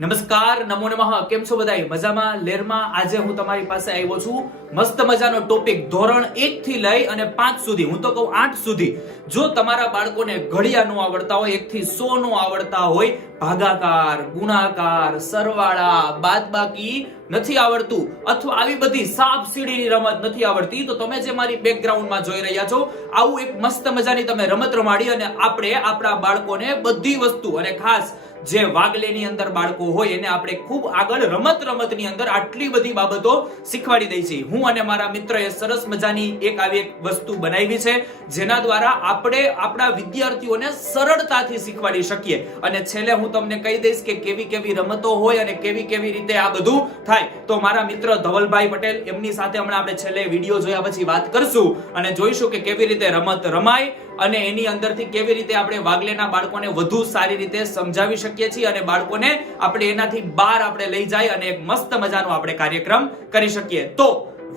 નમસ્કાર, નમો નમઃ. કેમ છો બધાય? મજામાં? લેરમાં આજે હું તમારી પાસે આવ્યો છું. મસ્ત મજાનો ટોપિક ધોરણ 1 થી લઈ અને 5 સુધી. હું તો કહું 8 સુધી. જો તમારા બાળકોને ઘડિયા નો આવડતા હોય 1 થી 100 નો આવડતા હોય, ભાગાકાર, ગુણાકાર, સરવાળા, બાદબાકી નથી આવડતું. અથવા આવી બધી સાપ સીડીની રમત નથી આવડતી. તો તમે જે મારી બેકગ્રાઉન્ડમાં જોઈ રહ્યા છો, આવું એક મસ્ત મજાની તમે રમત રમાડી અને આપણે આપણા બાળકોને બધી વસ્તુ અને ખાસ જે વાગલેની અંદર બાળકો હોય એને આપણે ખૂબ આગળ રમત રમતની અંદર આટલી બધી બાબતો શીખવાડી દઈ છે. હું અને મારા મિત્રએ સરસ મજાની એક આવી એક વસ્તુ બનાવી છે, જેના દ્વારા આપણે આપણા વિદ્યાર્થીઓને સરળતાથી શીખવાડી શકીએ. અને છેલ્લે હું તમને કહી દઈશ કે કેવી કેવી રમતો હોય અને કેવી કેવી રીતે આ બધું થાય. તો મારા મિત્ર ધવલભાઈ પટેલ, એમની સાથે હમણાં આપણે છેલ્લે વીડિયો જોયા પછી વાત કરશું અને જોઈશું કે કેવી રીતે રમત રમાય અને એની અંદરથી કેવી રીતે આપણે વાગલેના બાળકોને વધુ સારી રીતે સમજાવી શકીએ છીએ અને બાળકોને આપણે એનાથી બહાર આપણે લઈ જાય અને એક મસ્ત મજાનો આપણે કાર્યક્રમ કરી શકીએ. તો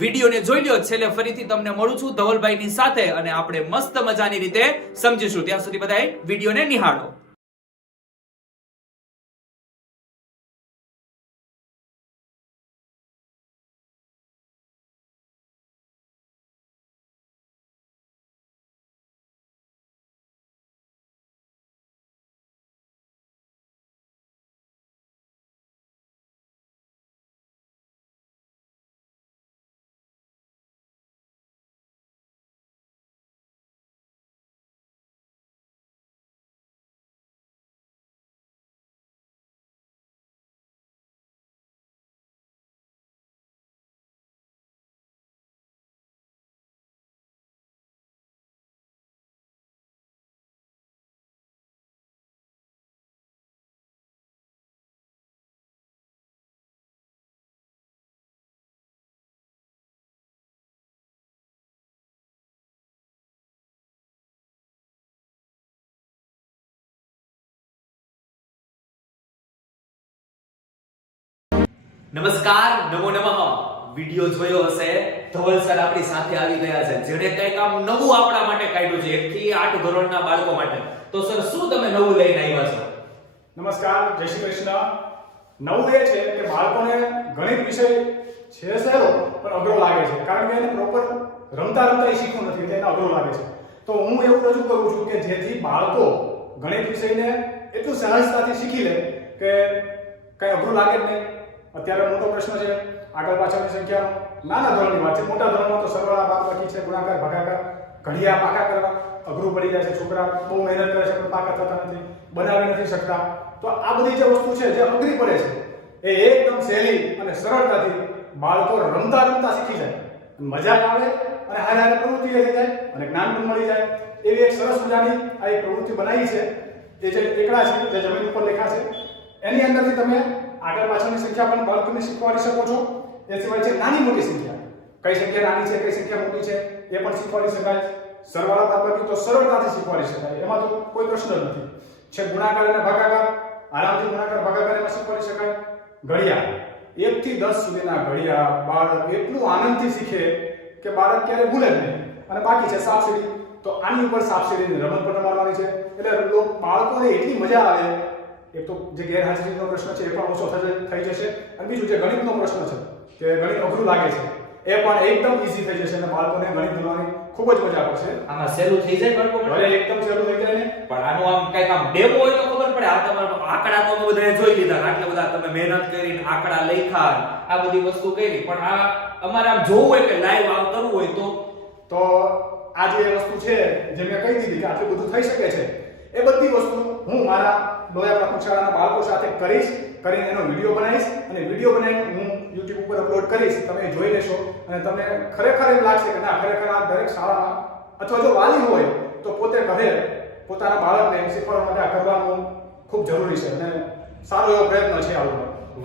વિડીયોને જોઈ લ્યો, છેલ્લે ફરીથી તમને મળું છું ધવલભાઈની સાથે અને આપણે મસ્ત મજાની રીતે સમજીશું. ત્યાં સુધી બધાએ વિડીયોને નિહાળો. નમસ્કાર, નમો નમઃ. વિડિયો જોયો હશે, ધવલ સર આપણી સાથે આવી ગયા છે. જેણે કંઈક આમ નવું આપણા માટે કાઢ્યું છે 1 થી 8 ધોરણના બાળકો માટે. તો સર, શું તમે નવું લઈને આવ્યા છો? નમસ્કાર, જય શ્રી કૃષ્ણ. નવું એ છે કે બાળકોને ગણિત વિષય છે સહેલો પણ અઘરો લાગે છે. કારણ કે એને પ્રોપર રમતા રમતા એ શીખવું નથી, એટલે એને અઘરો લાગે છે. તો હું એવું રજૂ કરું છું કે જેથી બાળકો ગણિત વિષયને એટલું સહજતાથી શીખી લે કે કઈ અઘરું લાગે જ નહીં. અત્યારે મોટો પ્રશ્ન છે, આગળ પાછળની સંખ્યાનો. નાના ધોરણની વાત છે, મોટા ધોરણમાં તો સરવાળા બાદબાકી છે, ગુણાકાર, ભાગાકાર, ઘડિયા, પાકા કરવા, અઘરું પડી જાય છે, છોકરા બહુ મહેનત કરે છે, પણ પાકા થતા નથી, બનાવી નથી શકતા. તો આ બધી જે વસ્તુ છે, જે અઘરી પડે છે, એ એકદમ સહેલી અને સરળતાથી બાળકો રમતા રમતા શીખી જાય. મજા આવે અને હારે હારે પ્રવૃત્તિ થઈ જાય અને જ્ઞાન પણ મળી જાય. એવી એક સરસ મજાની આ એક પ્રવૃત્તિ બનાવી છે, એ જે એકડા છે, જે જમીન ઉપર લેખા છે એની અંદરથી તમે આગળ પાછળની સંખ્યા પણ બાળકોને શીખવાડી શકો છો. એ સિવાય છે નાની મોટી સંખ્યા. કઈ સંખ્યા નાની છે, કઈ સંખ્યા મોટી છે, એ પણ શીખવાડી શકાય. સરવાળા બાદબાકી તો સરળતાથી શીખવાડી શકાય. એમાં તો કોઈ પ્રશ્ન નથી. છે ગુણાકાર અને ભાગાકાર. આરામથી ગુણાકાર, ભાગાકાર એમાં શીખવાડી શકાય. ઘડિયાળ. એક થી દસ સુધીના ઘડિયાળ બાળક એટલું આનંદથી શીખે કે બાળક ક્યારે ભૂલે જ નહીં. અને બાકી છે સાપસીડી તો આની ઉપર સાપસીડીની રમત પણ રમાડવાની છે. એટલે બાળકોને એટલી મજા આવે એક તો જે ગેરહાજરીનો પ્રશ્ન છે એ પણ ઓછો થઈ જશે. અને બીજું જે ગણિતનો પ્રશ્ન છે કે ગણિત અઘરું લાગે છે એ પણ એકદમ ઈઝી થઈ જશે અને બાળકોને ગણિત ભણવાની ખૂબ જ મજા આવશે આમાં સહેલું થઈ જાય બાળકો? ભલે એકદમ સહેલું થઈ જાય ને. પણ આનું આમ કંઈક આમ ડેમો હોય તો ખબર પડે. આ તમારા આંકડા તો અમે બધાએ જોઈ લીધા આટલા બધા તમે મહેનત કરીને આંકડા લખ્યા આ બધી વસ્તુ કરી. પણ આ અમારે આમ જોવું હોય કે લાઈવ આમ કરવું હોય તો? તો આ જે વસ્તુ છે જે મેં કહી દીધી કે આટલું બધું થઈ શકે છે એ બધી વસ્તુ હું મારા ડોયા પ્રાથમિક શાળાના બાળકો સાથે કરીશ, કરીને એનો વીડિયો બનાવીશ અને વીડિયો બનાવીને હું યુટ્યુબ ઉપર અપલોડ કરીશ. તમે જોઈ લેશો અને તમને ખરેખર એમ લાગશે કે ના, ખરેખર આ દરેક શાળામાં અથવા જો વાલી હોય, તો પોતે ઘરે પોતાના બાળકને શીખવાડવા માટે આ કરવાનું ખૂબ જરૂરી છે અને સારો એવો પ્રયત્ન છે આ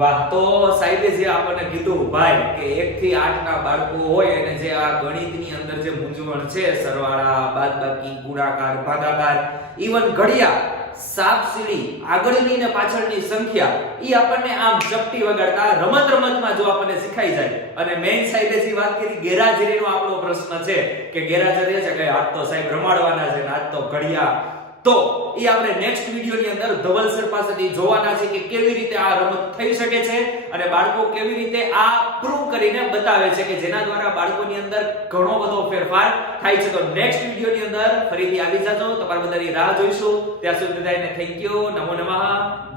વાહ, તો સાહેબે જે આપણને કીધું, ભાઈ, કે એક થી આઠ ના બાળકો હોય અને જે આ ગણિતની અંદર જે મૂંઝવણ છે, સરવાળા, બાદબાકી, ગુણાકાર, ભાગાકાર ઈવન ઘડિયા સાપ સીડી આગળની અને પાછળની સંખ્યા, ઈ આપણને આમ ચપટી વગાડતા રમત રમતમાં જો આપણને શીખાઈ જાય, અને મેઇન સાહેબે વાત કરી, ગેરહાજરીનો આપણો પ્રશ્ન છે, કે ગેરહાજરી છે કે આજ તો સાહેબ રમાડવાના છે આજ તો ઘડિયા તો એ આપણે નેક્સ્ટ વિડિયોની અંદર ધવલ સર પાસેથી જોવાના છે કે કેવી રીતે આ રમત થઈ શકે છે અને બાળકો કેવી રીતે આ પ્રૂવ કરીને બતાવે છે કે જેના દ્વારા બાળકોની અંદર ઘણો બધો ફેરફાર થાય છે. તો નેક્સ્ટ વિડિયોની અંદર ફરીથી આવી જાજો. તમારા બધાની રાહ જોઈશું. ત્યાં સુધી બધાને થેન્ક યુ નમો નમઃ.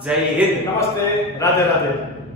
જય હિન્દ. નમસ્તે. રાધે રાધે.